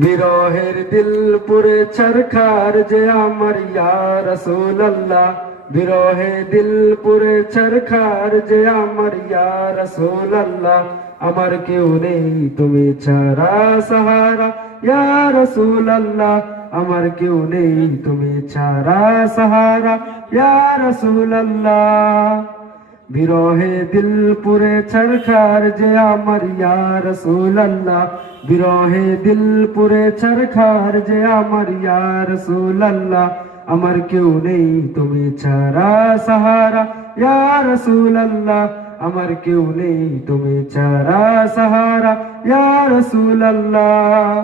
বিরহের দিল পুরে চরখার যে আমার ইয়া রাসূলুল্লাহ, বিরহে দিল পুরে চরখার যে আমার ইয়া রাসূলুল্লাহ। আমার কেউ নেই তুমি ছাড়া সাহারা ইয়া রাসূলুল্লাহ, আমার কেউ নেই তুমি ছাড়া সাহারা ইয়া রাসূলুল্লাহ। বিরহে দিল পুরে চরখার যে আমার ইয়া রাসূলুল্লাহ, বিরহে দিল পুরে চরখার যে আমার ইয়া রাসূলুল্লাহ। আমার কেউ নেই তুমি ছাড়া সাহারা ইয়া রাসূলুল্লাহ, আমার কেউ নেই তুমি ছাড়া সাহারা ইয়া রাসূলুল্লাহ।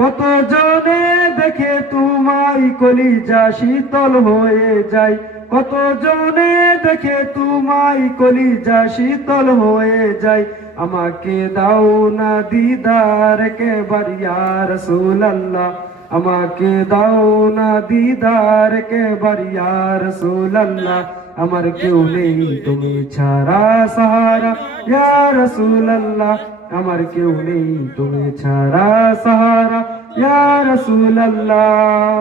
কত জনে দেখে তোমায় কলিজা শীতল হয়ে যায়, কত জনে দেখে তোমায় কলিজা শীতল হয়ে যায়। আমাকে দাও না দিদার একবার ইয়া রাসূলুল্লাহ, আমাকে দাও না দিদার একবার ইয়া রাসূলুল্লাহ। আমার কেউ নেই তুমি ছাড়া সাহারা ইয়া রাসূলুল্লাহ, আমার কেউ নেই তুমি ছাড়া সাহারা ইয়া রাসূলুল্লাহ।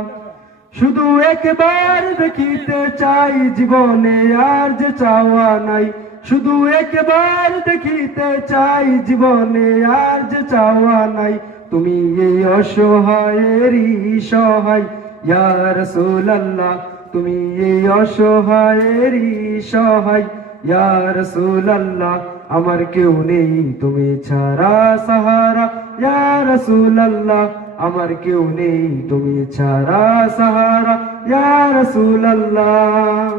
শুধু একবার দেখিতে চাই জীবনে আর যে চাওয়া নাই, শুধু একবার দেখিতে চাই জীবনে আর যে চাওয়া নাই। তুমি এই অসহায়েরই সহায় ইয়া রাসূলুল্লাহ, তুমি এই অসহায়েরই সহায় ইয়া রাসূলুল্লাহ। আমার কেউ নেই তুমি ছাড়া সাহারা ইয়া রাসূলুল্লাহ, আমার কেউ নেই তুমি ছাড়া সাহারা ইয়া রাসূলুল্লাহ।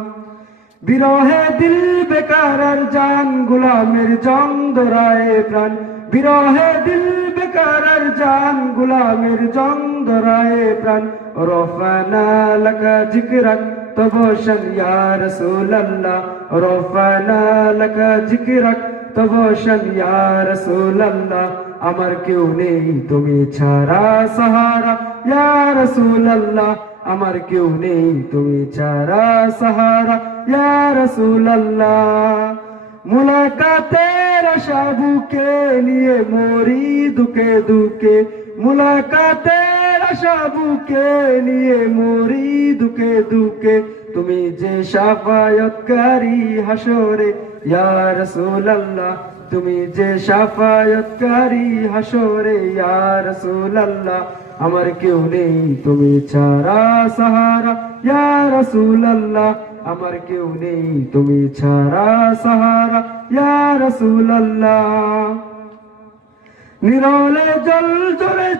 বিরহে দিল বেকার আর জান গোলামের জং ধরায় প্রাণ, বিরহে দিল বেকার আর জান গোলামের জং ধরায় প্রাণ। রফানা লাকা যিকরাক তবশন ইয়া রাসূলুল্লাহ, রফানা লাকা যিকরাক তবশন ইয়া রাসূলুল্লাহ। আমার কেউ নেই তুমি ছাড়া সাহারা ইয়া রাসূলুল্লাহ, আমার কেউ নেই তুমি ছাড়া সাহারা ইয়া রাসূলুল্লাহ। মুলাকাতের আশা বুকে নিয়ে মরি দুকে দুকে, মুলাকাতের আশা বুকে নিয়ে মরি দুকে দুকে। তুমি যে শাফায়াতকারী হাসরে ইয়া রাসূলুল্লাহ, তুমি যে শাফায়াতকারী হাসরে ইয়া রাসূলুল্লাহ। আমার কেউ নেই তুমি ছাড়া সাহারা ইয়া রাসূলুল্লাহ, আমার কেউ নেই তুমি ছাড়া সাহারা ইয়া রাসূলুল্লাহ। নিরলে জল জলে